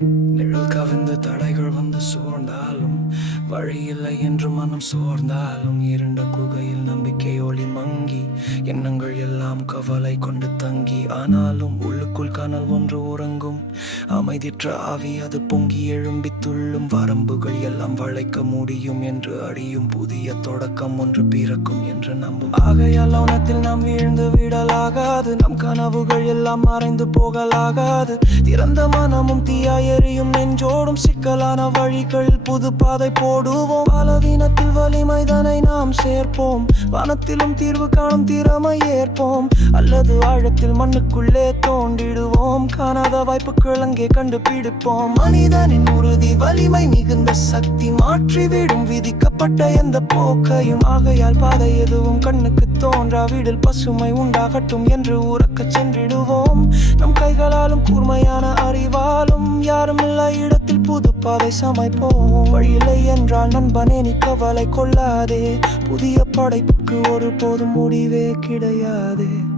நிழல் கவிழ்ந்த தடைகள் வந்து சோர்ந்தாலும், வழியில்லை என்று மனம் சோர்ந்தாலும், இருண்ட குகையில் நம்பிக்கை ஒளி மங்கி, எண்ணங்கள் எல்லாம் கவலை கொண்டு தங்கி, ஆனாலும் உள்ளுக்குள் கனல் ஒன்று உறங்கும். அமைதியற்ற ஆவி அது பொங்கி எழும்பி துள்ளும். வரம்புகள் எல்லாம் வளைக்க முடியும் என்று அறியும். புதிய தொடக்கம் ஒன்று பிறக்கும் என்று நம்பும். ஆகையால் அவனத்தில் நாம் வீழ்ந்து விடலாகாது. நம் கனவுகள் எல்லாம் மறைந்து போகலாகாது. திறந்த மனமும் தீயாய் எரியும் நெஞ்சோடும் சிக்கலான வழிகளில் புது பாதை போடுவோம். பலவீனத்தில் வலிமைதனை நாம் சேர்ப்போம். வானத்திலும் தீர்வு காணும் திறமை ஏற்போம். அல்லது ஆழத்தில் மண்ணுக்குள்ளே தோண்டிடுவோம். காணாத வாய்ப்புகள் அங்கே கண்டுபிடிப்போம். மனிதனின் உறுதி வலிமை மிகுந்த சக்தி மாற்றிவிடும் விதிக்கப்பட்ட எந்த போக்கையும். ஆகையால் பாதை எதுவும் கண்ணுக்கு தோன்றாவிடில் பசுமை உண்டாகட்டும் என்று உறக்கச் சென்றிடுவோம். நம் கைகளாலும் கூர்மையான அறிவாலும் யாரும் இல்லை இடத்தில் புது பாதை சமைப்போம். வழியில்லை என்றால் நண்பனே நீ கவலை கொள்ளாதே. புதிய படைப்புக்கு ஒரு போதும் முடிவே கிடையாதே.